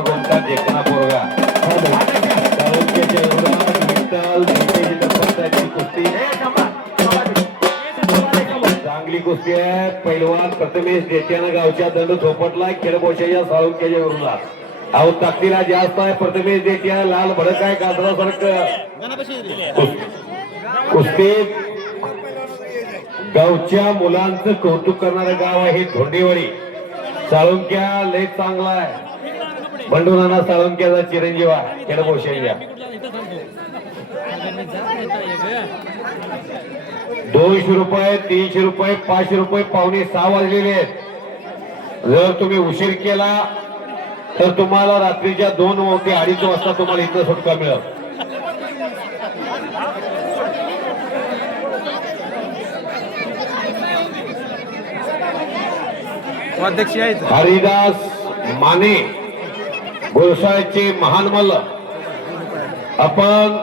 कोणता देखना पोरगा चांगली कुस्ती आहे. पैलवान प्रथमेश देत्यानं गावच्या दंड झोपटला खेळपोशाच्या साळुंक्याच्या विरोधात. अहो ताकदीला जास्त आहे प्रथमेश देत्या. लाल भडक आहे गाजरासारखं कुस्ती. गावच्या मुलांचं कौतुक करणारं गाव आहे धोंडेवाडी. साळुंक्या लय चांगला आहे. बंडूनाना साळुंक्याचा चिरंजीव आहे खेळपोशाच्या. 200 रुपये 300 रुपये 500 रुपये 5:45 वाजलेले आहेत. जर तुम्ही उशीर केला तर तुम्हाला रात्रीच्या 2 ते 2:30 वाजता तुम्हाला इथं सुटका मिळेल. हरिदास माने गोसाळचे महान मल्ल. आपण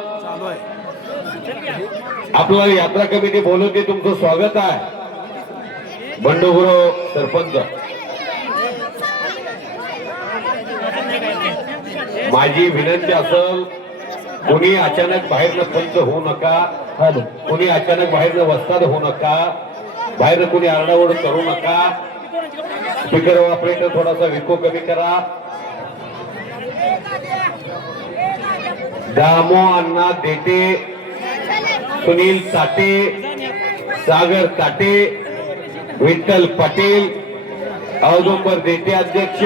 आपला यात्रा कमिटी बोलवते. तुमचं स्वागत आहे. बंडुगुरव सरपंच. माझी विनंती असेल कोणी अचानक बाहेरनं पंच होऊ नका. कोणी अचानक बाहेरनं वस्ताद होऊ नका. बाहेरनं कोणी आरडाओरड करू नका. स्पीकर ऑपरेटर थोडासा विको कमी करा. दामो अण्णा देते, सुनील ताटे, सागर ताटे, विठ्ठल पाटील, औदुंबर देते अध्यक्ष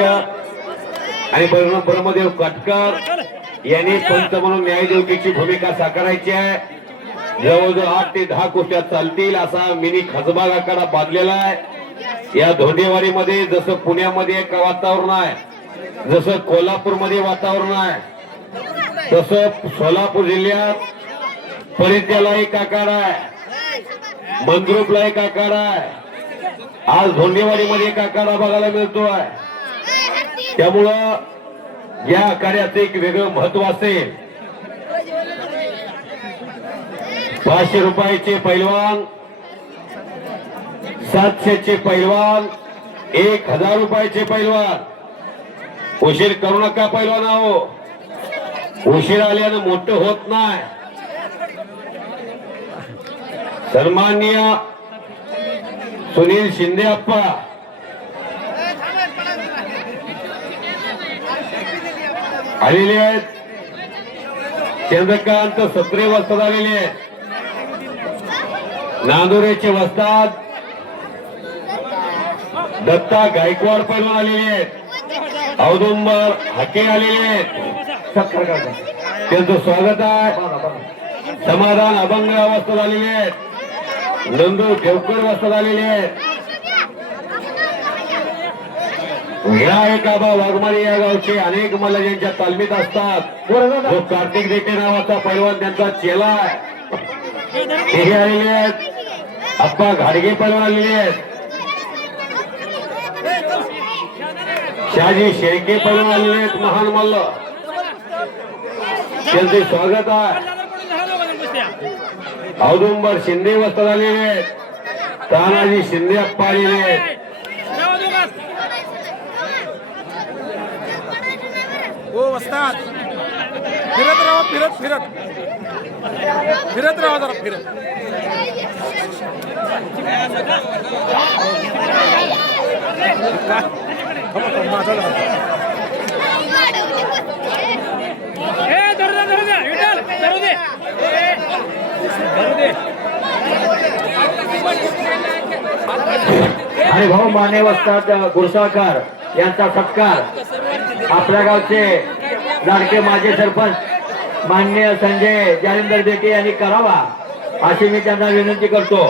आणि ब्रह्मदेव कटकर यांनी पंच म्हणून न्यायदेवतेची भूमिका साकारायची आहे. जवळजवळ 8 ते 10 कुस्त्या चालतील असा मिनी खजबाग आखाडा बांधलेला आहे. या धोंडेवाडीमध्ये जसं पुण्यामध्ये एक वातावरण आहे, जसं कोल्हापूरमध्ये वातावरण आहे, तसं सोलापूर जिल्ह्यात परित्याला एक आखाडा आहे, मंद्रुपला एक आखाडा आहे. आज धोंडेवाडीमध्ये एक आखाडा बघायला मिळतोय. त्यामुळं या आखाड्याचं एक वेगळं महत्व असेल. 500 रुपयाचे पैलवान, 700चे पैलवान, 1000 रुपयाचे पैलवान. उशीर करू नका पैलवान. हो उशीर आल्यानं मोठं होत नाही. सन्माननीय सुनील शिंदे अप्पा आलेले आहेत. चंद्रकांत सत्रे वस्ताद आलेले आहेत. नांदुरेचे वस्ताद दत्ता गायकवाड पैलवान आलेले आहेत. औदुंबर हाके आलेले आहेत. त्यांचं स्वागत आहे. समाधान अभंगराव वस्ताद आलेले आहेत. नंदू देवकर वस्ताद आलेले आहेत. विनायक आबा वाघमारे या गावचे अनेक मल्ल ज्यांच्या तालमीत असतात. जो कार्तिक देटे नावाचा पैलवान त्यांचा चेला आहे तेही आलेले आहेत. आप्पा घाडगे पैलवान आलेले आहेत. शहाजी शेळके पैलवान आलेले आहेत. महान मल्ल त्यांचे स्वागत आहे. औदुंबर शिंदे वस्ताद आलेले आहेत. तानाजी शिंदे अप्पा आलेले आहेत. हो वस्ताद फिरत राहा. फिरत राहा जरा. फिरत आणि भाऊ माने वस्ताद गुरसाळकर यांचा सत्कार आपल्या गावचे लाडके माजी सरपंच माननीय संजय जालिंदर देटे यांनी करावा अशी मी त्यांना विनंती करतो.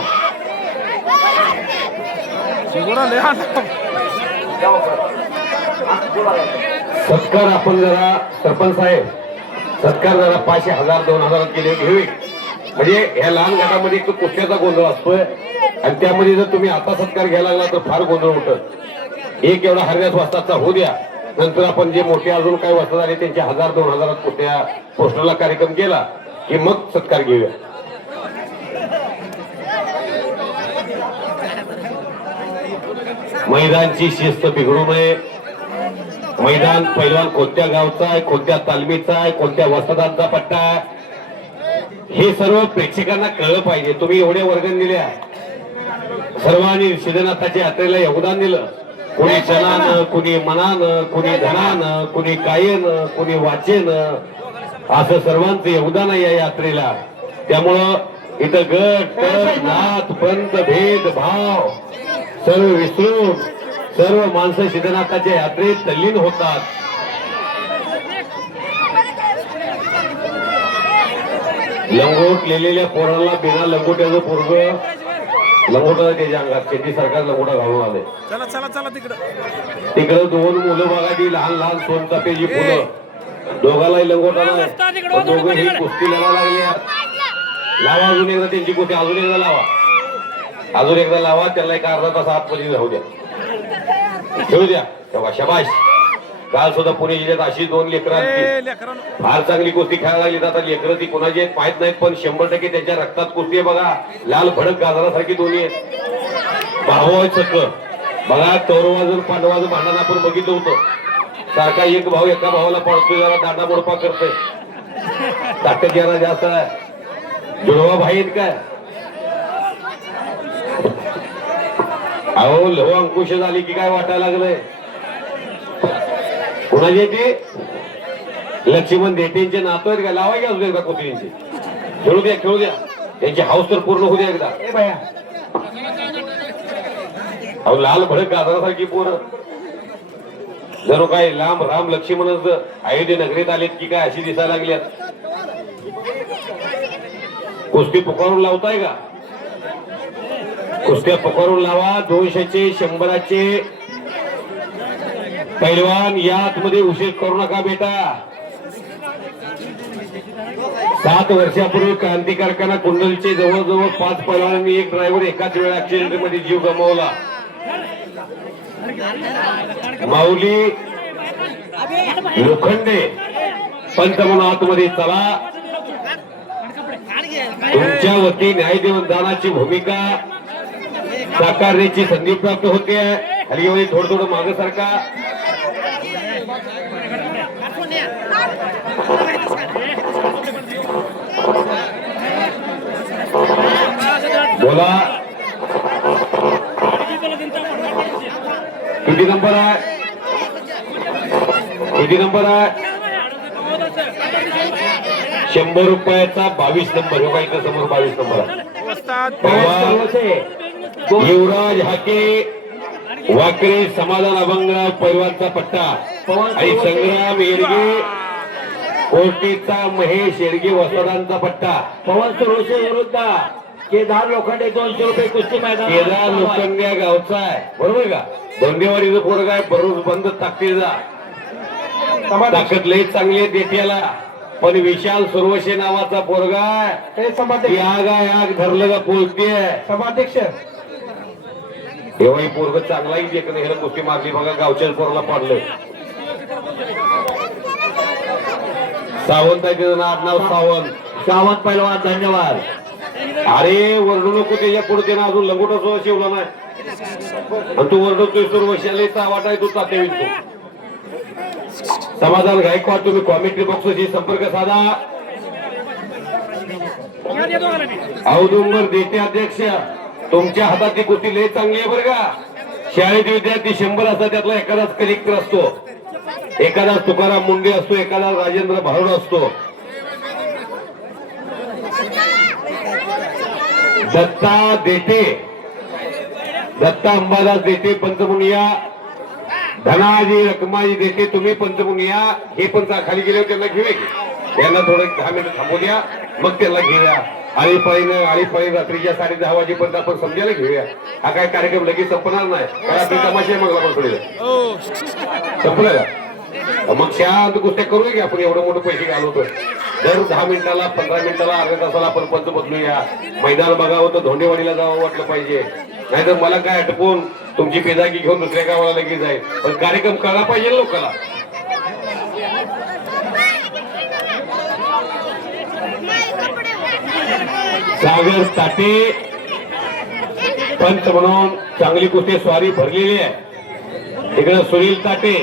सत्कार आपण जरा सरपंच साहेब सत्कार जरा 500, 1000, 2000 केले घेऊया. म्हणजे या लहान गटामध्ये एक कुस्त्याचा गोंधळ असतोय आणि त्यामध्ये जर तुम्ही आता सत्कार घ्यायला लागला तर फार गोंधळ उठत. एक एवढा हरव्यास वस्तादचा होऊ द्या. नंतर आपण जे मोठे अजून काही वस्ताद आले त्यांचे 1000, 2000 कुस्त्या पोस्टरला कार्यक्रम केला की मग सत्कार घेऊया. मैदानची शिस्त बिघडू नये. मैदान पैलवान कोणत्या गावचा आहे, कोणत्या तालमीचा आहे, कोणत्या वस्तादांचा पट्टा आहे, हे सर्व प्रेक्षकांना कळलं पाहिजे. तुम्ही एवढे वर्गण दिल्या, सर्वांनी सिद्धनाथाच्या यात्रेला योगदान दिलं. कोणी चनानं, कोणी मनानं, कोणी धनानं, कोणी कायेनं, कोणी वाचेनं, असं सर्वांचं योगदान आहे या यात्रेला. त्यामुळं इथं गट तट नाथ पंत भेद भाव सर्व विसरून सर्व माणसं सिद्धनाथाच्या यात्रेत तल्लीन होतात. लंगोट लिहिलेल्या पोराला बिना लंगोट्याचं पोरग लंगोटा त्याच्या अंगात शेती सरकार लंगोटा घालून आले. चला चला चला तिकडं दोन मुलं बघा ती लहान लहान सोनचापेची फुलं, दोघालाही लंगोटा नाही, दोघं ही कुस्ती लढा लागली. लावा अजून एकदा त्यांची कुस्ती, अजून एकदा लावा, अजून एकदा लावा, त्याला एक अर्धा तास आतमध्ये राहू द्या, खेळू द्या. तेव्हा शबाश. काल सुद्धा पुणे जिल्ह्यात अशी दोन लेकरांची फार चांगली कुस्ती खेळायला लागली. आता लेकरं ती कोणाची आहेत माहित नाहीत, पण 100% त्यांच्या रक्तात कुस्ती आहे. बघा लाल भडक गाजरासारखी दोन्ही आहेत, भाऊ आहेत सगळं. बघा कौरवाजून पांडवाजून भांडण आपण बघितलं होतं. सारखा एक भाऊ एका भावाला पडतोय, जरा दांडा मोडपा करतोय, ताकद जरा जास्त आहे. जुडवा भाई आहेत काय? अहो लव अंकुश झाली की काय वाटायला लागलंय. कोणाची ते लक्ष्मण देटेंचे नातो आहेत का? लावा की अजून एकदा कोथिंची, खेळू द्या खेळू द्या, त्यांची हाऊस तर पूर्ण होऊ द्या एकदा. अहो लाल भडक गाजरासारखी पोरं जणू काय लांब राम लक्ष्मणच अयोध्ये नगरीत आलेत की काय अशी दिसायला लागल्यात. कुस्ती पुकारून लावताय का? कुस्त्या पुकारून लावा. 200चे 100चे पैलवान या आतमध्ये उशीर करू नका बेटा. 7 वर्षापूर्वी क्रांतिकारकांना कुंडलचे जवळजवळ 5 पैलवानांनी एक ड्रायव्हर एकाच वेळा ऍक्सिडेंट मध्ये जीव गमावला. माऊली लोखंडे पंत म्हणून आतमध्ये चला. तुमच्या वती न्यायदेवदानाची भूमिका साकारण्याची संधी प्राप्त होते. हल्ली थोडं थोडं मागे सारखा. बोला किती नंबर आहे? किती नंबर आहे? 100 रुपयाचा 22 नंबर. हो का इथं समोर 22 नंबर युवराज हाके वाकरे समाधान अभंगराव पैलवानचा पट्टा आणि संग्राम येडगे कोर्टीचा महेश येडगे वस्तादांचा पट्टा. पवन सुरोशे विरुद्ध केदार लोखंडे 200 रुपये कुस्ती मैदान. केदार लोखंड्या गावचा आहे बरोबर का? धोंडेवाडीचं पोरगा आहे, बरोबर बंद ताकदीचा, ताकद लई चांगली आहे देठ्याला. पण विशाल सुरवशे नावाचा पोरगा आग धरलं का पोलतीये सभाध्यक्ष. तेव्हा पोरग चांगलाही देख नाही. ह्याला गोष्टी मारली बघा, गावच्या पोराला पाडलं. सावंत आहे त्याचं आडनाव सावंत. सावंत पैलवान धन्यवाद. अरे वरडू नको त्याच्या पुढे त्यानं अजून लंगोटा सुद्धा शिवला नाही आणि तू वरडवतोय सुरवशाला वाटाय तू तात्या विकतो. समाधान गायकवाड तुम्ही कॉमेंट्री बॉक्सशी संपर्क साधा. औदुंबर देते अध्यक्ष तुमच्या हातातली कुस्ती लय चांगली आहे बरं का. शाळेत विद्यार्थी 100 असतात, त्यातला एखादाच कलेक्टर असतो, एखादा तुकाराम मुंडे असतो, एखादा राजेंद्र भारुड असतो. दत्ता देते, दत्ता अंबादास देते पंचमुनिया, धनाजी रकमाजी देते तुम्ही पंचमुनिया. हे पण खाली गेल्यावर त्यांना घेऊया की, त्यांना थोडं 10 मिनिटं थांबू द्या, मग त्यांना घेऊया. आळीपाळी रात्रीच्या 10:30 वाजेपर्यंत आपण समजायला घेऊया. हा काय कार्यक्रम लगेच संपणार नाही, रात्री तमाशा मग आपण थोडी संपलं का? मग शांत कुस्त्या करूया की आपण, एवढं मोठं पैसे घालवतोय. दर 10 मिनिटाला 15 मिनिटाला अर्ध्या तासाला आपण पंच बदलूया. मैदान बघावं तर धोंडेवाडीला जावं वाटलं पाहिजे, नाहीतर मला काय आटपून तुमची पेदागी घेऊन दुसऱ्या गावाला लगेच जाईल. पण कार्यक्रम कळला पाहिजे लोकांना. सागर ताटे पंच म्हणून चांगली कुस्ती स्वारी भरलेली आहे. तिकडं सुनील ताटे,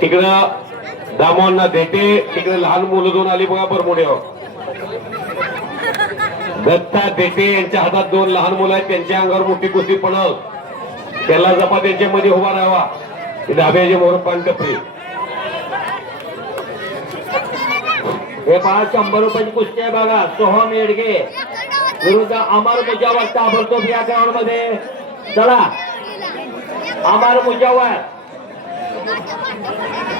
तिकडं दामोन्ना देटे, तिकडे लहान मुलं दोन आली बघा बरमुडे. दत्ता देटे यांच्या हातात दोन लहान मुलं आहेत. त्यांच्या अंगावर मोठी कुस्ती पडल. त्याला जपा त्यांच्यामध्ये उभा राहावा. धाब्याचे मोहर पानटपरी. हे पहा 100 रुपयाची कुस्ती आहे बघा. सोहम येडगे विरुद्ध अमर मुजावर ताबडतोब या ग्राउंड मध्ये. चला अमर मुजावर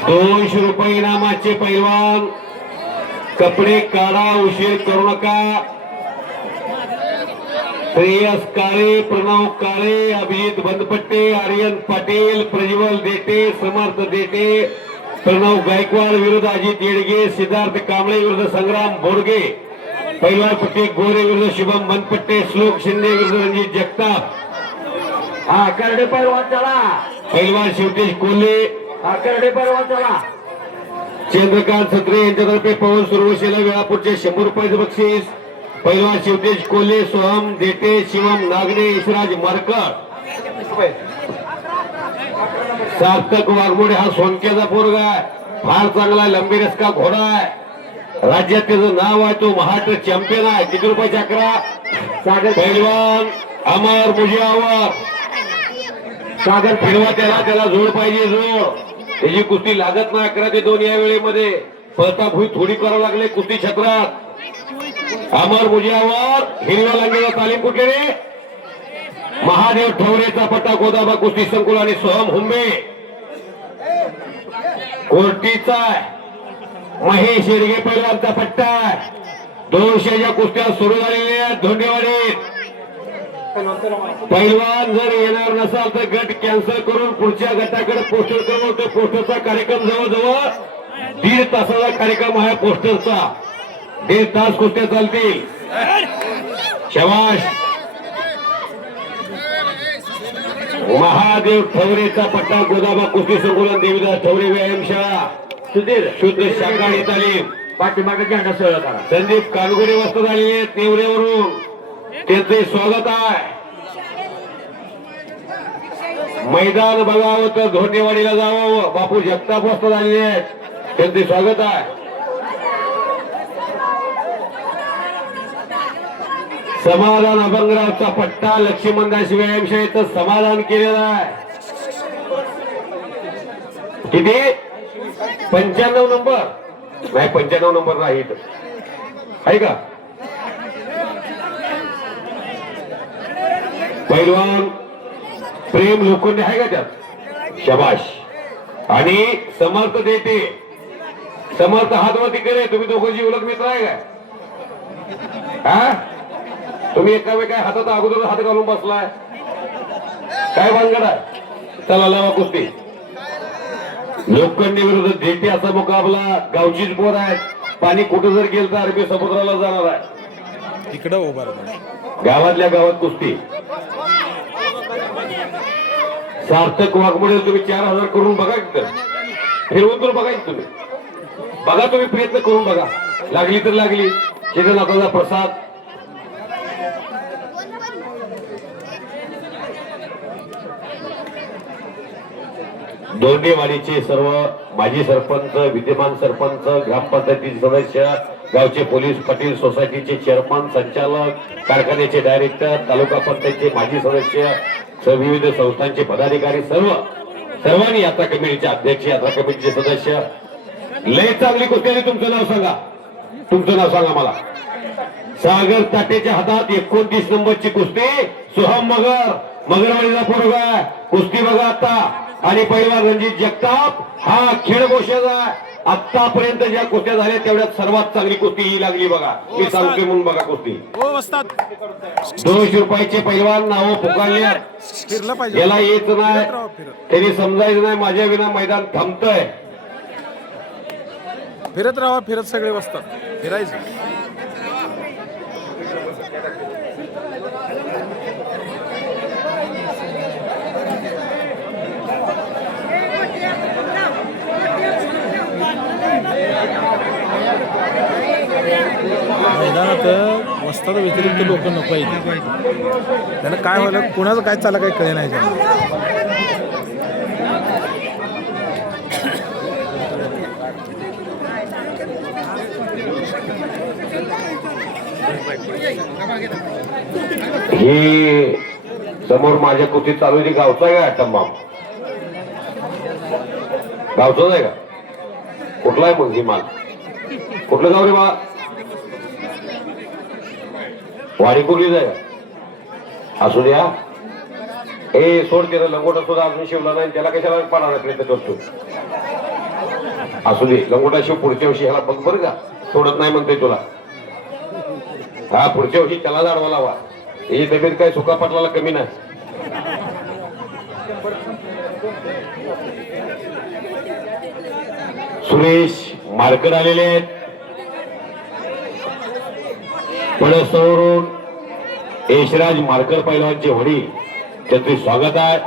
200 रुपये इनामाचे पैलवान. कपडे काढा, उशीर करू नका. श्रेयस काळे, प्रणव काळे, अभिजित बंदपट्टे, आर्यन पाटील, प्रज्वल देटे, समर्थ देटे, प्रणव गायकवाड विरुद्ध अजित येडगे, सिद्धार्थ कांबळे विरुद्ध संग्राम बोरगे, पैलवान पट्टे गोरे विरुद्ध शुभम बनपट्टे, श्लोक शिंदे विरुद्ध रणजित जगताप. हा करडे पैलवान चला. पैलवान शिवतेज कोल्हे, हा करडे पैलवान चला. चंद्रकांत सत्रे यांच्यातर्फे पवन सुरवशीला वेळापूरचे 100 रुपयाचे बक्षीस. पैलवान शिवतेज कोल्हे, सोहम देटे, शिवम नागणे, यशराज मारकर. सार्थक वाघमोडे हा सोनक्याचा पोरगा आहे. फार चांगला लंबी रस्का घोडा आहे. राज्यात त्याचं नाव आहे. तो महाराष्ट्र चॅम्पियन आहे. किती रुपयाचे 11. सागर पैलवान अमर मुजियावर. सागर फिरवा त्याला जोड पाहिजे. जोड त्याची कुस्ती लागत नाही. 11 ते 2 या वेळेमध्ये पळता भुई थोडी करावं लागले कुस्ती क्षेत्रात. अमर मुजियावर हिरव्या लांगेला तालीम कुठे रे. महादेव ठवरेचा पट्टा गोदाबा कुस्ती संकुल आणि सोहम हुंबे कोर्टीचा महेश येडगे पैलवानचा पट्टा. 200च्या कुस्त्या सुरू झालेल्या आहेत धोंडेवाडीत. पैलवान जर येणार नसाल तर गट कॅन्सल करून पुढच्या गटाकडे पोस्टर करून तो पोस्टरचा कार्यक्रम जवळजवळ 1.5 तासाचा कार्यक्रम आहे. पोस्टरचा 1.5 तास कुस्त्या चालतील. शाबाश. महादेव ठवरेचा पट्टा गोदाबा कुस्ती संकुलन देवीदास ठवरे व्यायामशाळा सुधीर शुद्ध शाकाहारी तालीम. पाठीमागे झेंडा सरळ करा. संदीप कानगुडे वस्त्र झालेले आहेत नेवरेवरून. त्यांचे स्वागत आहे. मैदान बघावं तर धोंडेवाडीला जावं. बापू जगताप वस्त्र झालेले आहेत. त्यांचे स्वागत आहे. समाधान अभंगरावचा पट्टा लक्ष्मणदास व्यायामशाळेचं समाधान केलेलं आहे. किती 95 नंबर नाही. 95 नंबर नाही इथं आहे का. पैलवान प्रेम लोखंडे आहे का त्यात. शबाश. आणि समर्थ देते. समर्थ हातवरती करे. तुम्ही दोघांची उलट मित्र आहे का. हा तुम्ही एकामेका हातात अगोदर हात घालून बसलाय. काय भानगड आहे. चला लावा कुस्ती. लोखंडे विरुद्ध देते असा मुकाबला. गावचीच बोर आहेत. पाणी कुठं जर गेलं तर अरबी समुद्राला जाणार आहे. इकडं उभा राहा. गावातल्या गावात कुस्ती. सार्थक वाघमोडे तुम्ही 4000 करून बघा. फिरवून तर बघायचं तुम्ही. बघा तुम्ही प्रयत्न करून बघा. लागली तर लागली. शेतनाथाचा प्रसाद. दोंडेवाडीचे सर्व माजी सरपंच, विद्यमान सरपंच, ग्रामपंचायतीचे सदस्य, गावचे पोलीस पाटील, सोसायटीचे चेअरमन, संचालक, कारखान्याचे डायरेक्टर, तालुका पंचायतचे माजी सदस्य, विविध संस्थांचे पदाधिकारी, सर्वांनी यात्रा कमिटीचे अध्यक्ष, यात्रा कमिटीचे सदस्य. लय चांगली कुस्ती. तुमचं नाव सांगा. तुमचं नाव सांगा मला. सागर ताटेच्या हातात 29 नंबरची कुस्ती. सोहम मगरवाडीचा पोरगा. कुस्ती बघा आता. आणि पैलवान रणजित जगताप. हा खेळ घोषाचा आहे. आतापर्यंत ज्या कुस्त्या झाल्या तेवढ्यात सर्वात चांगली कुस्ती ही लागली बघा. मी सांगतोय म्हणून बघा कुस्ती. 200 रुपयाचे पैलवान नाव पुकारले. फिरलं पाहिजे. याला येत नाही. त्यांनी समजायचं नाही माझ्या विना मैदान थांबतंय. फिरत राहा. फिरत सगळे बसतात. फिरायचं. मैदानात वस्ताद व्यतिरिक्त लोक नको आहे. त्यानं काय व्हायला कुणाचं काय चाललं काही कळे नाही त्याला. ही समोर माझ्या कुठे चालू आहे गावचा आहे का टम्मा गावचाच आहे का कुठला आहे मग ही माल कुठलं गाव रे बा वाडी कुठलीच आहे का असू द्या हे सोड त्याला लंगोटा सुद्धा अजून शिवला नाही त्याला कशाला पाडा प्रयत्न करतो असू दे लंगोटा शिव पुढच्या वर्षी ह्याला बघ बरं का सोडत नाही म्हणतोय तुला हा पुढच्या वर्षी त्याला जाडवा लावा ही तब्येत काय सुका पाटलाला कमी नाही सुरेश मार्कर आलेले आहेत पडसवरून यशराज मार्कर पैलवानचे वडील त्यांचे स्वागत आहे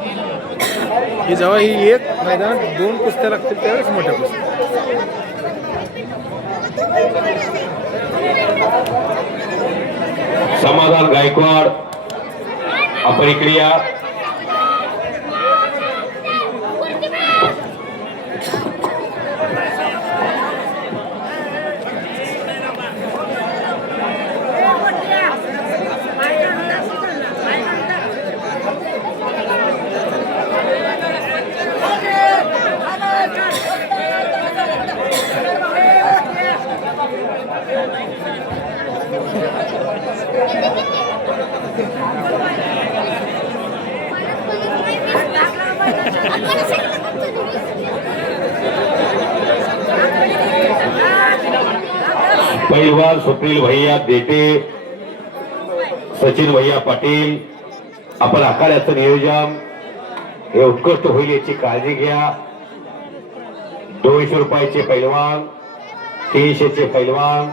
ही जेव्हा ही एक मैदानात दोन कुस्त्या लागतील त्यावेळेस मोठ्या कुस्त्या. समाधान गायकवाड आपण इकडे या पहिलवान सुप्रील भैया देते सचिन भैया पाटील आपण आखाड्याचं नियोजन हे उत्कृष्ट होईल याची काळजी घ्या 200 रुपयाचे पैलवान 300चे पैलवान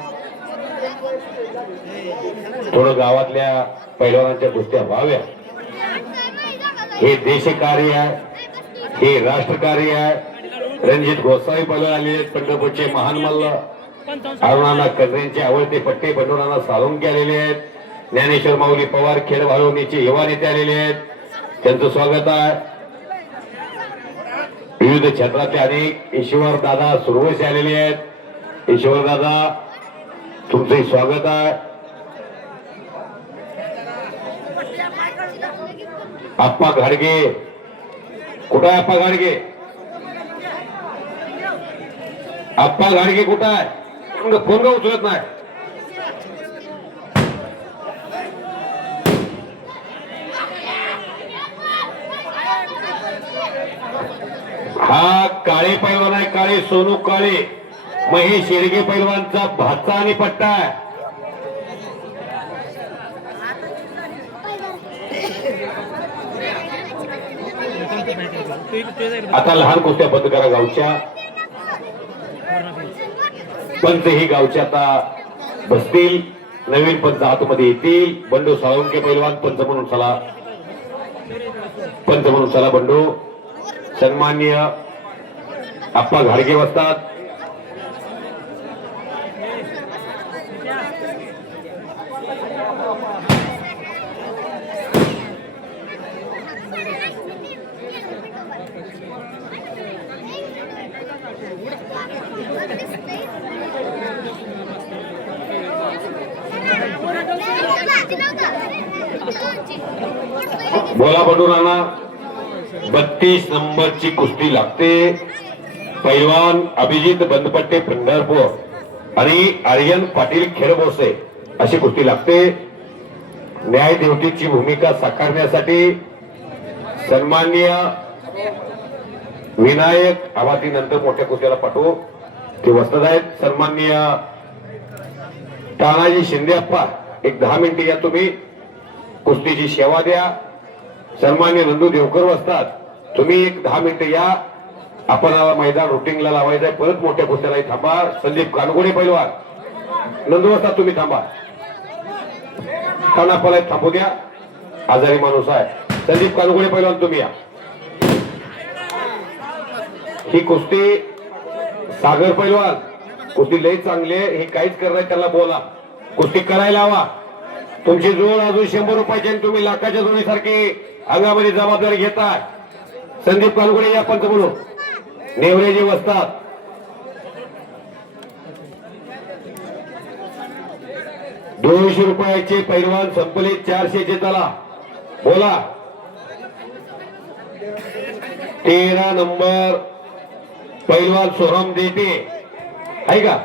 थोडं गावातल्या पैलवानांच्या कुस्त्या व्हाव्या हे देशकार्य आहे हे राष्ट्रकार्य आहे रणजित गोसावी पैलवान आलेले आहेत पंढरपूरचे महान मल्ल अरुणाना कदरेंचे आवडते पट्टे बंडोरांना साळुंके आलेले आहेत ज्ञानेश्वर माऊली पवार खेळ भालवणीचे युवा नेते आलेले आहेत त्यांचं स्वागत आहे विविध क्षेत्रातले अनेक ईश्वर दादा सुरवसे आलेले आहेत ईश्वर दादा तुमचे स्वागत आहे आप्पा घाडगे कुठं आहे आप्पा घाडगे आप्पा घाडगे कुठं आहे फोन का उचलत नाही हा काळे पैलवान आहे काळे सोनू काळे महेश शेडगे पैलवानचा भाचा आणि पट्टा आहे आता लहान कुस्त्या बंद करा गावच्या पंच ही गावचे आता बसतील नवीन पंच आतमध्ये येतील बंडू साळुंके पैलवान पंच म्हणून चला बंडू सन्माननीय आप्पा घाडगे बसतात बोला बंडूराना 32 नंबरची कुस्ती लागते पैलवान अभिजित बंदपट्टे पंढरपूर आणि आर्यन पाटील खेरबोसे अशी कुस्ती लागते. न्याय देवतेची भूमिका साकारण्यासाठी सन्माननीय विनायक आवाती नंतर मोठ्या कुस्त्याला पाठवू ते वस्तात आहेत. सन्माननीय तानाजी शिंदे अप्पा एक 10 मिनिटे या तुम्ही कुस्तीची सेवा द्या. सन्माननीय नंदू देवकर वस्तात तुम्ही एक 10 मिनिटे या. आपण मैदान रुटीनला लावायचं आहे. परत मोठ्या कुस्त्याला थांबा. संदीप कानगोडे पैलवान नंदू वस्तात तुम्ही थांबा. कानापाला थांबू द्या. आजारी माणूस आहे. संदीप कानगोडे पैलवान तुम्ही या. ही कुस्ती सागर पैलवान कुस्ती लई चांगली आहे. हे काहीच करणार त्याला बोला. कुस्ती करायला हवा. तुमची जोड अजून 100 रुपयाची आणि तुम्ही लाखाच्या जोडीसारखी अंगामध्ये जबाबदारी घेताय. संदीप कानगोडे या पंच बोलू नेवरेजी वस्तात. ₹200 पैलवान संपले. 400 चला बोला. 13 नंबर पैलवान सोहम देते आहे का?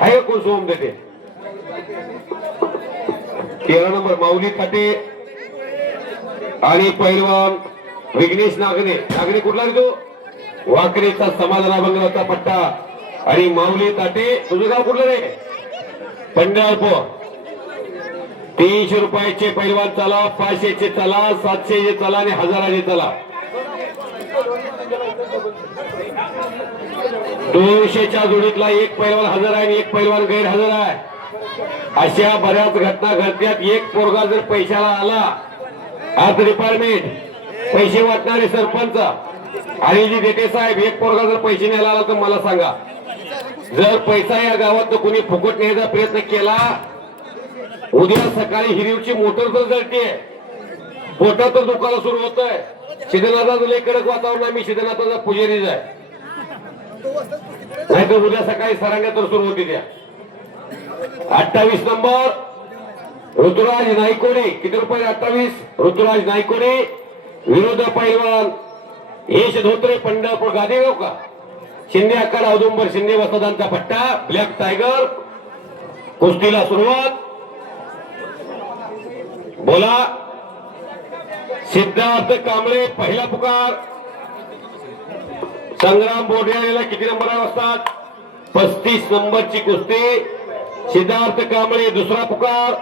आहे कोण सोहम देते? 13 नंबर माऊली खाटे आणि पैलवान विघ्नेश नागणे. नागणे कुठला रे तो? वाकरेचा समाधाना बंगलाचा पट्टा आणि माऊली ताटे. तुझं गाव कुठलं रे? पंढरपूर. ₹300 पैलवान चला. 500 चला. 700 चला आणि 1000 चला. 200च्या जोडीतला एक पैलवान हजर आहे आणि एक पैलवान गैरहजर आहे. अशा बऱ्याच घटना घडत्यात. एक पोरगा जर पैशाला आला अर्थ डिपार्टमेंट पैसे वाटणारे सरपंच आणि जी देते साहेब एक पोरगा जर पैसे न्यायला आला तर मला सांगा. जर पैसा या गावात कुणी फुकट न्यायचा प्रयत्न केला उद्या सकाळी हिरीवची मोटर तर जळते. पोटात तर दुखायला सुरू होत आहे. सिद्धनाथाचं लय कडक वातावरण आहे. मी सिद्धनाथाचा पुजारीच आहे. नाहीतर उद्या सकाळी सरांगा तर सुरू होती त्या. 28 नंबर ऋतुराज नाईकोडे. किती रुपये? 28. ऋतुराज नाईकोडे विरोध पैलवान यश धोत्रे पंढरपूर गादेगाव का शिंदे आकार औदुंबर शिंदे वसदांचा पट्टा ब्लॅक टायगर. कुस्तीला सुरुवात. बोला. सिद्धार्थ कांबळे पहिला पुकार. संग्राम बोर्डियाला किती नंबर असतात? 35 नंबरची कुस्ती. सिद्धार्थ कांबळे दुसरा पुकार.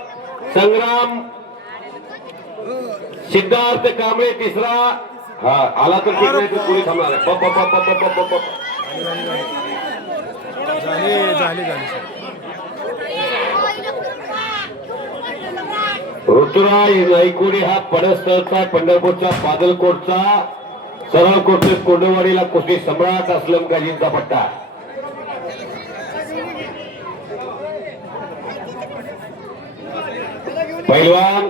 सिद्धार्थ कांबळे तिसरा. हा आला तर ठीक नाही तर पुढे थांबणार. ऋतुराज नाईकोडे हा पडस्थळचा पंढरपूरचा बादलकोटचा सरळ कोटले कोंडवाडीला कुस्ती सम्राट असलम गाजींचा पट्टा. पैलवान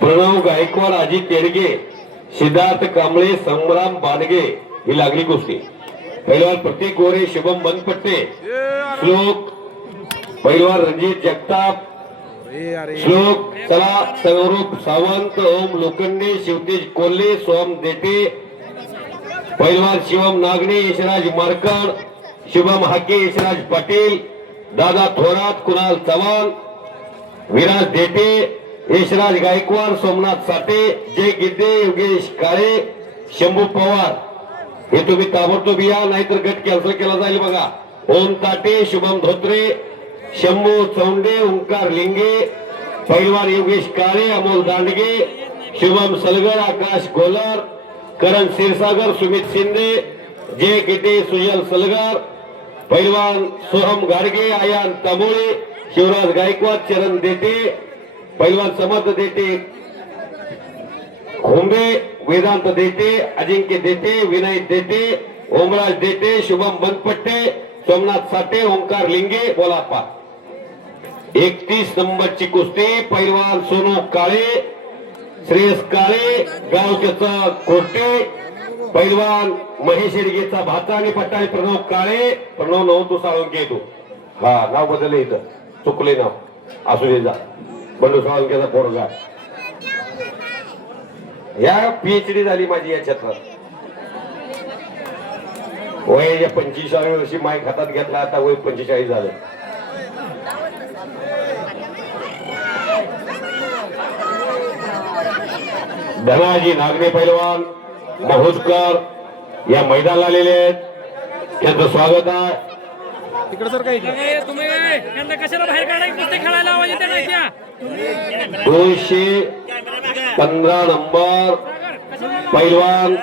प्रणव गायकवाड अजित तेडगे सिद्धार्थ कांबळे संग्राम बाडगे ही लागली कुस्ती. पैलवान प्रतीक गोरे शुभम बनपट्टे श्लोक पैलवान रणजित जगताप श्लोक चला सौरभ सावंत ओम लोखंडे शिवतेज कोल्हे सोम देटे पैलवान शिवम नागणे यशराज मारकड शुभम हाके यशराज पाटील दादा थोरात कुणाल चव्हाण विराज देटे यशराज गायकवाड सोमनाथ साठे जय गिड्डे योगेश काळे शंभू पवार. हे तुम्ही ताबडतोब या नाहीतर गट कॅन्सल केला जाईल बघा. ओम ताटे शुभम धोत्रे शंभू चौंडे ओंकार लिंगे पैलवान योगेश काळे अमोल दांडगे शुभम सलगर आकाश गोलर करण क्षीरसागर सुमित शिंदे जय गिड्डे सुजल सलगर पैलवान सोहम गाडगे आयान तांबोळे शिवराज गायकवाड चरण देते पैलवान समर्थ देते खोंबे वेदांत देते अजिंक्य देते विनय देते ओमराज देते शुभम बनपट्टे सोमनाथ साठे ओंकार लिंगे बोलापा. 31 नंबरची कुस्ती. पैलवान सोनू काळे श्रेयस काळे गाव त्याचा कोटे पैलवान महेश शेडगेचा भाचा आणि पट्टा प्रणव काळे. प्रणव नव तू साळुंके तू हा नाव बदलले इथं चुकले नाव असू दे जा. बंडू साळुंकेचा पोरगा या PhD झाली माझी या क्षेत्रात. वयाच्या 25व्या वर्षी माईक हातात घेतला, आता वय 45 झालं. धनाजी नागरे पैलवान महोदकर या मैदानाला आलेले आहेत, त्यांचं स्वागत आहे. तिकडे सर काही तुम्ही यांना कशाला बाहेर काढायचं कुस्ती खेळायला आवाज येते नाही त्या 215 नंबर पैलवान,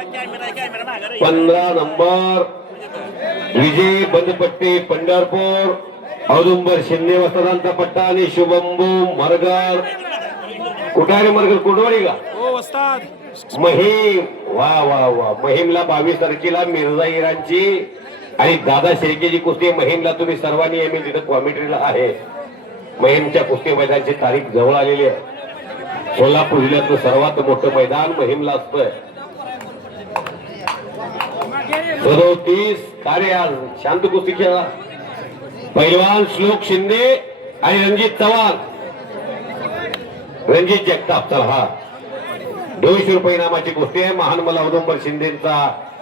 15 नंबर विजय बंदपट्टी पंढरपूर, औदुंबर शिंदे वस्तादांचा पट्टा आणि शुभंभू मरगर. कुठारे मरगर कुठवाडी का हो वस्ताद महिम. वा वा वा. महिमला 22 तारखेला मिर्झा इराणची आणि दादा शेळकेची कुस्ती. महिमला तुम्ही सर्वांनी आम्ही तिथं कॉमेंट्रीला आहे. महिमच्या कुस्ती मैदानाची तारीख जवळ आलेली आहे. सोलापूर जिल्ह्यातलं सर्वात मोठं मैदान महिमला असतं. 37 कार्य आज शांत कुस्ती खेळा. पैलवान श्लोक शिंदे आणि रणजित चव्हाण, रणजित जगताप. चला हा 200 रुपये इनामाची कुस्ती आहे. महान मला औदुंबर शिंदेचा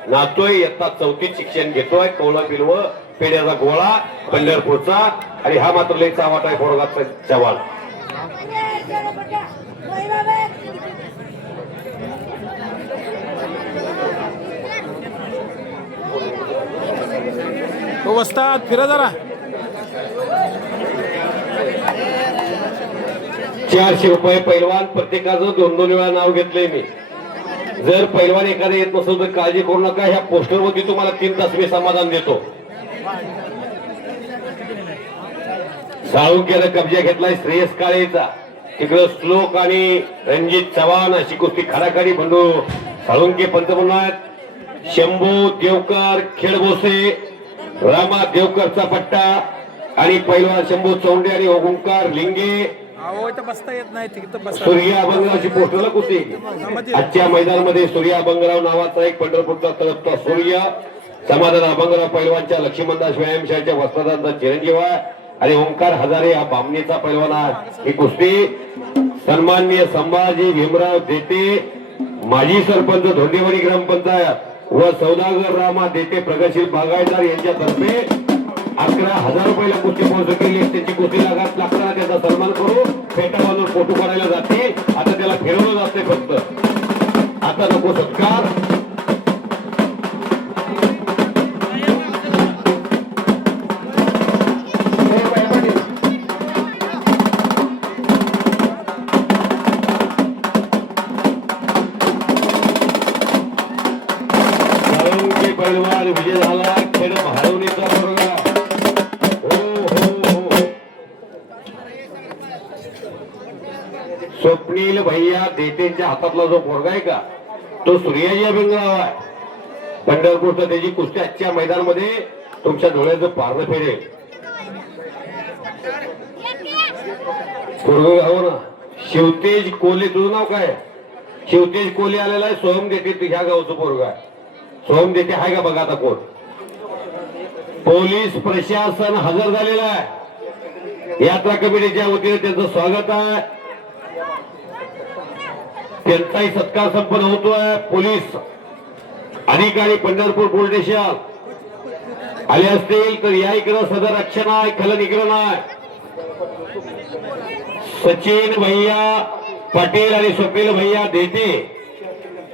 नातोय, इयत्ता 4थीत शिक्षण घेतोय. कवळा पिलव पेढ्याचा गोळा पंढरपूरचा, आणि हा मात्र लय चावाट आहे पोरगाचा चव्हाण. हो वस्ताद फिरा जरा. 400 रुपये पैलवान. प्रत्येकाचं 2-2 वेळा नाव घेतलंय मी. जर पैलवान एखादा येत नसेल तर काळजी करू नका. ह्या पोस्टरवरती तुम्हाला 3 तास मी समाधान देतो. साळुंक्यानं कब्जा घेतलाय श्रेयस काळेचा. तिकडं श्लोक आणि रणजित चव्हाण अशी कुस्ती खडाखडी. बंधू साळुंके पंत म्हणून शंभू देवकर खेळबोसे, रामा देवकरचा पट्टा आणि पैलवान शंभू चौंडे आणि ओंकार लिंगे. अहो इथं बसता येत नाही, तिथं बसता. सूर्या अभंगरावची पोस्टरला कुस्ती. आजच्या मैदानामध्ये सूर्या अभंगराव नावाचा एक पंढरपूरचा तळपता सूर्य, समाधान अभंगराव पैलवानच्या लक्ष्मणदास व्यायामशाळेच्या वस्तादांचा चिरंजीव आहे, आणि ओंकार हजारे हा बामणीचा पैलवान आहे. ही कुस्ती सन्माननीय संभाजी भीमराव देते, माजी सरपंच धोंडेवाडी ग्रामपंचायत व सौदागर रामा देते प्रगतशील बागायतदार यांच्यातर्फे 11,000 रुपयाला कुस्ती पोहोच केली. त्यांची कुस्ती लागताना त्याचा सन्मान करू. फेटा बांधून फोटो काढायला जाते. आता त्याला फिरवलं जाते फक्त. आता नको सत्कार. पैलवान विजय झाला. खेळ हरवणीचा मुलगा. स्वप्नील भैया देतेच्या हातातला जो पोरगा आहे का तो सूर्याजी अभंगराव आहे. पंढरपूरचा त्याची कुस्ती आजच्या मैदानामध्ये तुमच्या डोळ्याचं पारणं फेरेल. पोरग हो ना. शिवतेज कोले. तुझं नाव काय? शिवतेज कोले आलेला आहे. सोहम देते ह्या गावचं पोरगा आहे. सोहम देते आहे का बघा आता कोण. पोलीस प्रशासन हजर झालेलं आहे. यात्रा कमिटीच्या वतीने त्यांचं स्वागत आहे. त्यांचाही सत्कार संपन्न होतोय. पोलीस अधिकारी पंढरपूर पोलीस स्टेशन आले असतील तर या इकडं सदर रक्षण आहे, खलन इकडं नाही. सचिन भैया पटेल आणि स्वप्नील भैया देते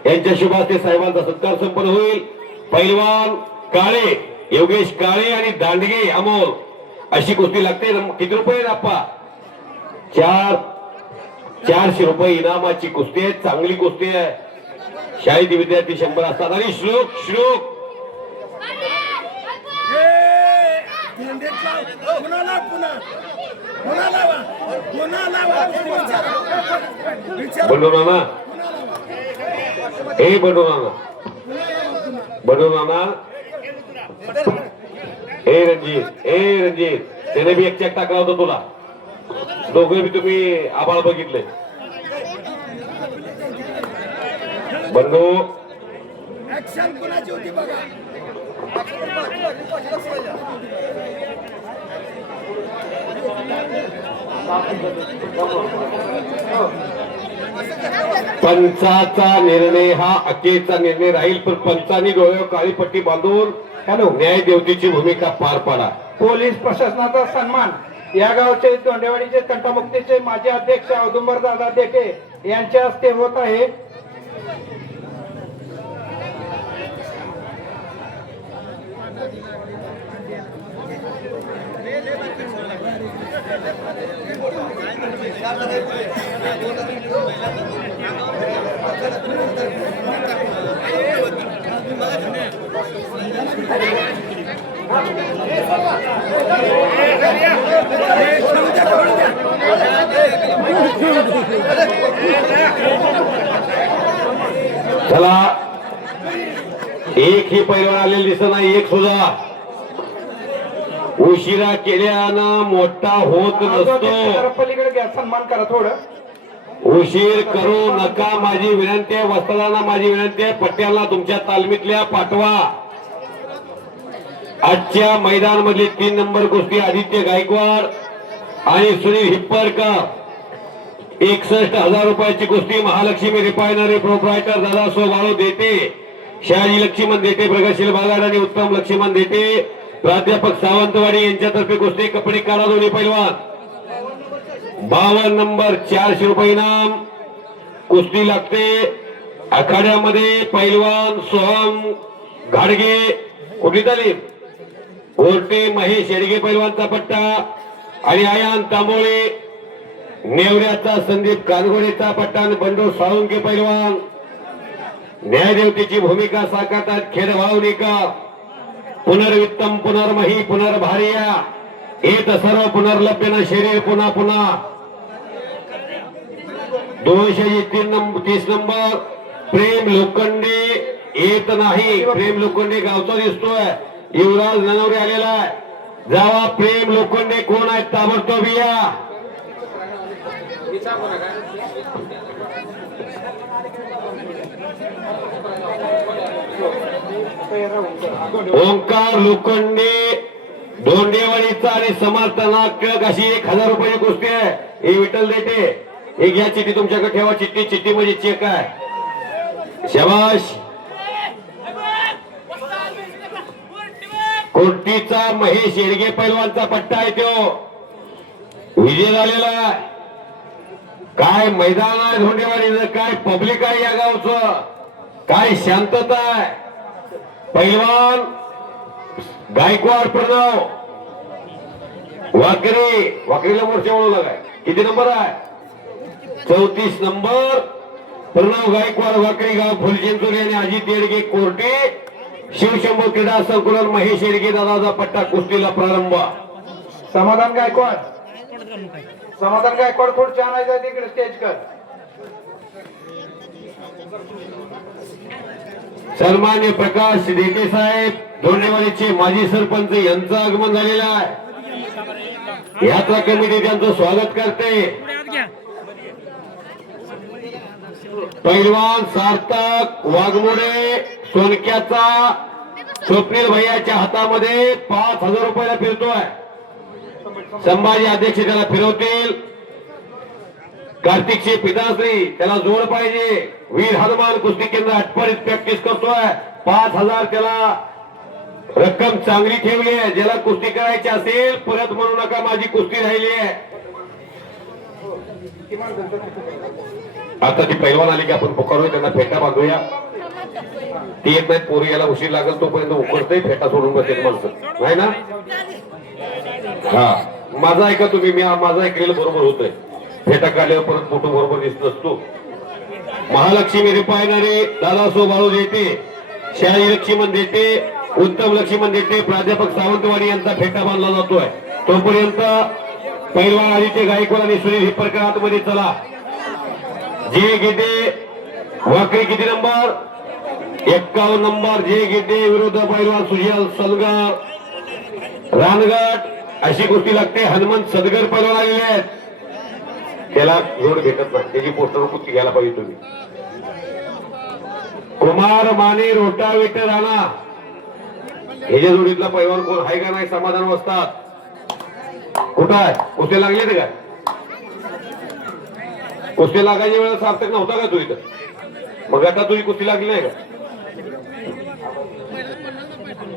यांच्या शुभास्ते साहेबांचा सत्कार संपन्न होईल. पैलवान काळे योगेश काळे आणि दांडगे अमोल अशी कुस्ती लागते. किती रुपये आप्पा? 400 रुपये इनामाची कुस्ती आहे. चांगली कुस्ती आहे. शाळेत विद्यार्थी 100 असतात. आणि श्लोक श्लोक बंडू नाना. हे बंडू नाना. बंडू नाना. हे रणजित त्याने बी एक चेक टाकला होता तुला. दोघे बी तुम्ही आबाळ बघितले. बंडू ऍक्शन कोणाची होती बघा. पंचाचा निर्णय हा अखेरचा निर्णय राहील, पण पंचांनी डोळ्यावर काळी पट्टी बांधून न्याय देवतेची भूमिका पार पाडा. पोलीस प्रशासनाचा सन्मान या गावचे दोंडेवाडीचे तंटामुक्तीचे माजी अध्यक्ष औदुंबर दादा देठे यांच्या हस्ते होत आहे. चला, एक ही पैलवान आलेले दिसत नाही, एक सुद्धा. उशिरा केल्यानं मोठा होत नसतो. पलीकडे घ्या, सन्मान करा थोडं. उशीर करू नका, माझी विनंती आहे. वस्तादांना माझी विनंती आहे, पट्ट्याला तुमच्या तालमीतल्या पाठवा. आजच्या मैदान मधली 3 नंबर कुस्ती आदित्य गायकवाड आणि सुनील हिप्परकर. 61,000 रुपयाची कुस्ती. महालक्ष्मी रिफायनरी प्रोप्रायटर दादा सोबाळू देते, शहाजी लक्ष्मण देते, प्रगतशील बागाड आणि उत्तम लक्ष्मण देते, प्राध्यापक सावंतवाडी यांच्यातर्फे कुस्ती. कपडे काढा दोन्ही पैलवान. 52 नंबर 400 रुपये इनाम. कुस्ती लागते आखाड्यामध्ये. पैलवान सोहम घाडगे, कुठली तालीम? कोर्टे महेश शेडगे पैलवानचा पट्टा आणि आयान तांबोळे नेवऱ्याचा संदीप कानगोडेचा पट्टा आणि बंडू साळुंके पैलवान. न्यायदेवतेची भूमिका साकारतात खेड भावनिका. पुनर्वित्तम पुनर्मही पुनर्भार्या येत सर्व पुनर्लभ्य न शरीर पुन्हा पुन्हा. 230 नंबर प्रेम लोखंडे येत नाही. प्रेम लोखंडे गावचा दिसतोय. युवराज ननवरे आलेला आहे. जावा, प्रेम लोखंडे कोण आहेत ताबडतोब या. ओंकार लोखंडे दोंडेवाडीचा आणि समर्थनात्मक अशी 1,000 रुपयाची कुस्ती आहे. हे विठ्ठल देते. हे घ्या चिठ्ठी, तुमच्याकडे ठेवा. चिठ्ठी म्हणजे चेक आहे. शाबाश. कोर्टीचा महेश येडगे पैलवानचा पट्टा आहे, तो विजय झालेला आहे. काय मैदान आहे धोंडेवाडीचं, काय पब्लिक आहे या गावचं, काय शांतता आहे. पैलवान गायकवाड प्रणव वाकरीला मोर्चा वळवला. काय किती नंबर आहे? 34 नंबर. प्रणव गायकवाड वाकरी गाव फुलचिंचोली आणि अजित येडगे कोर्टे. शिवशंभू क्रीडा संकुलन महेश येडगे दादाचा पट्टा. कुस्तीला प्रारंभ. समाधान गायकवाड थोडं छान आहे तिकडे स्टेज कर. सन्मान्य प्रकाश देते साहेब धोंडेवाडीचे माजी सरपंच यांचं आगमन झालेलं आहे. यात्रा कमिटी त्यांचं स्वागत करते. पैलवान सार्थक वाघमोडे सोनक्याचा स्वप्नील भैयाच्या हातामध्ये 5,000 रुपयाला फिरतोय. संभाजी अध्यक्ष त्याला फिरवतील. कार्तिकचे पिताश्री त्याला जोड पाहिजे. वीर हनुमान कुस्ती केंद्र आठवडीत प्रॅक्टिस करतोय. 5,000 त्याला रक्कम चांगली ठेवली आहे. ज्याला कुस्ती करायची असेल परत म्हणू नका, माझी कुस्ती राहिली आहे. आता ती पैलवान आली की आपण पुकारूया, त्यांना फेटा बांधूया. ती एक नाही, पोरी याला उशीर लागेल तोपर्यंत उकडतंय, फेटा सोडून बसेल माणसं, नाही ना? हा, माझा ऐका तुम्ही. मी माझा ऐकलेलं बरोबर होतंय. फेटा काढल्यावर परत फोटो बरोबर दिसत असतो. महालक्ष्मी रिफायनरी दादा सोबाळू देते, शहाजी लक्ष्मण देते, उत्तम लक्ष्मण देते, प्राध्यापक सावंतवाडी यांचा फेटा बांधला जातोय. तोपर्यंत पैलवान आदित्य गायकवाड आणि सुनील हिप्परकर आतमध्ये चला. जे गेटे वाकरी किती नंबर? 51 नंबर. जे गेटे विरुद्ध पैलवान सुजल सलगर रानगड. अशी गोष्टी लागते. हनुमंत सदगर पैलवान आलेले आहेत. त्याला जोड भेटत नाही, त्याची पोस्टर कुस्ती घ्यायला पाहिजे तुम्ही. कुमार माने रोटावेटर राणा ह्याच्या जोडीतला पैलवान कोण आहे का नाही? समाधान असतात. कुठं आहे कुस्ती लागले ते काय कुस्ती लागायच्या वेळेला सार्थक नव्हता का तू इथं मग आता तुझी कुस्ती लागली नाही का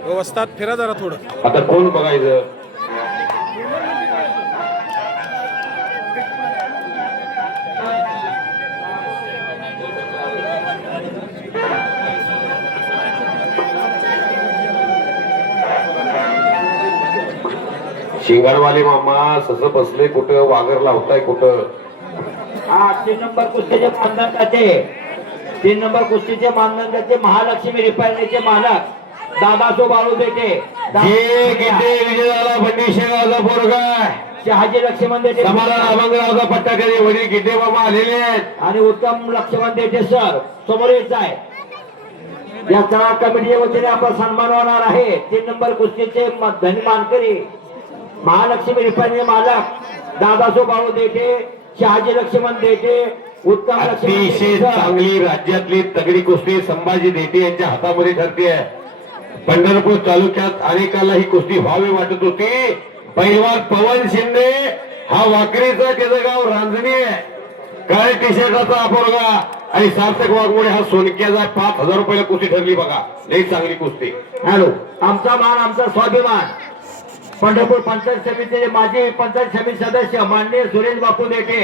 वस्तात फिरा जरा थोडं. आता कोण बघायचं शिंगारवाले मामा सस बसले कुठं वागर लावताय कुठं 3 नंबर कुस्तीचे मानधनाचे 3 नंबर कुस्तीचे मानधनाचे महालक्ष्मी रिफायनरीचे मालक दादासो बाळू बेटे जे किती विजय झाला बंडी शेगावचा पोरगा शहाजी लक्ष्मण देटे समाधान अभंगरावचा पट्टा कधी वडील गिड्डे बाबा आलेले आहेत आणि उत्तम लक्ष्मण देटे सर समोर येत आहे. या सगळ्या कमिटीच्या वतीने आपला सन्मान होणार आहे. 3 नंबर कुस्तीचे धनी मानकरी महालक्ष्मी रिफायनरी मालक दादासो बाळू देटे शहाजी लक्ष्मण देटे उत्तम लक्ष्मण अतिशय देटे सर. चांगली राज्यातली तगडी कुस्ती संभाजी देटे यांच्या हातामध्ये ठरते आहे. पंढरपूर तालुक्यात अनेकाला ही कुस्ती व्हावी वाटत होती. पैलवान पवन शिंदे हा वाकरीचा त्याचं गाव रांजणी आहे. काळे टी शर्टाचा अपोरगा आणि सार्थक वाघमोडे हा सोनक्याचा 5,000 रुपयाला कुस्ती ठरली बघा. लई चांगली कुस्ती. हॅलो आमचा मान आमचा स्वाभिमान पंढरपूर पंचायत समितीचे माजी पंचायत समिती सदस्य माननीय सुरेश बापू देटे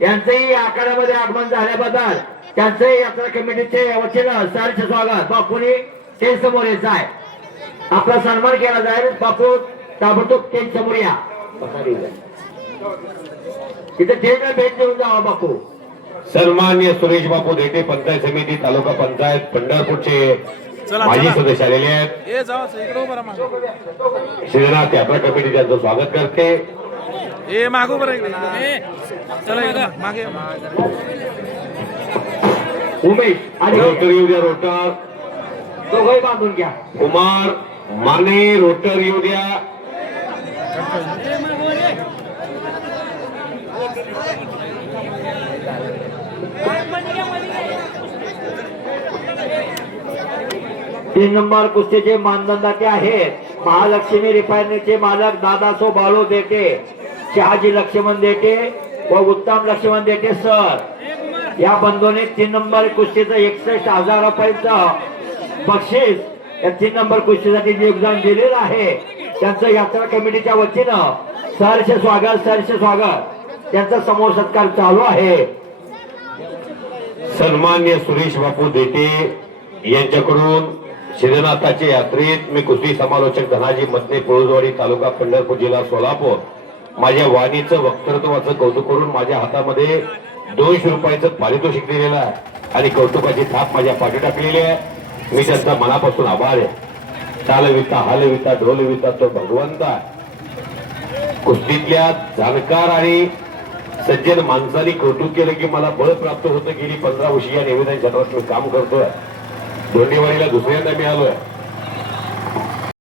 यांचंही या आखाड्यामध्ये आगमन झाल्याबद्दल त्यांचंही यात्रा कमिटीचे वतीनं सहर्ष स्वागत. बापूंनी स्टेज समोर यायचं आहे. आपला सन्मान केला जाईल. बापू ताबडतोब स्टेज समोर या. तिथे स्टेजला भेट देऊन जावा बापू. सन्मान्य सुरेश बापू देटे पंचायत समिती तालुका पंचायत पंढरपूरचे चला, माजी चला. सदस्य आलेले आहेत. ए जावा इकडे उभं राहा मागं. श्रीनाथ यात्रा कमिटी त्यांचं स्वागत करते. ए मागो बरं इकडे. चला इकडे मागे उमेश आणि रोटर येऊ द्या रोटर. दोघंही बांधून घ्या. कुमार माने रोटर येऊ द्या. तीन नंबर कुस्तीचे मानदंडाचे आहेत महालक्ष्मी रिफायनरीचे मालक दादासो बाळू देटे शहाजी लक्ष्मण देटे व उत्तम लक्ष्मण देटे सर. या बंधूने 3 नंबर कुस्तीचं 61,000 रुपयाचं बक्षीस या 3 नंबर कुस्तीसाठी योगदान दिलेलं आहे. त्यांचं यात्रा कमिटीच्या वतीनं सहर्ष स्वागत त्यांचा समोर सत्कार चालू आहे. सन्मान्य सुरेश बापू देटे यांच्याकडून श्रीनाथाच्या यात्रेत मी कुस्ती समालोचक धनाजी मतने पळूजवाडी तालुका पंढरपूर जिल्हा सोलापूर माझ्या वाणीचं वक्तृत्वाचं कौतुक करून माझ्या हातामध्ये 200 रुपयाचं पारितोषिक दिलेलं आहे आणि कौतुकाची थाप माझ्या पाठी टाकलेली आहे. मी त्यांचा मनापासून आभार आहे. चालविता हालविता ढोलविता तो भगवंता. कुस्तीतल्या जाणकार आणि सज्जन माणसांनी कौतुक केलं की मला बळ प्राप्त होतं. गेली 15 वर्षी या निवेदन क्षेत्रात मी काम करतोय. दोंडेवाडीला दुसऱ्यांदा मी आलोय.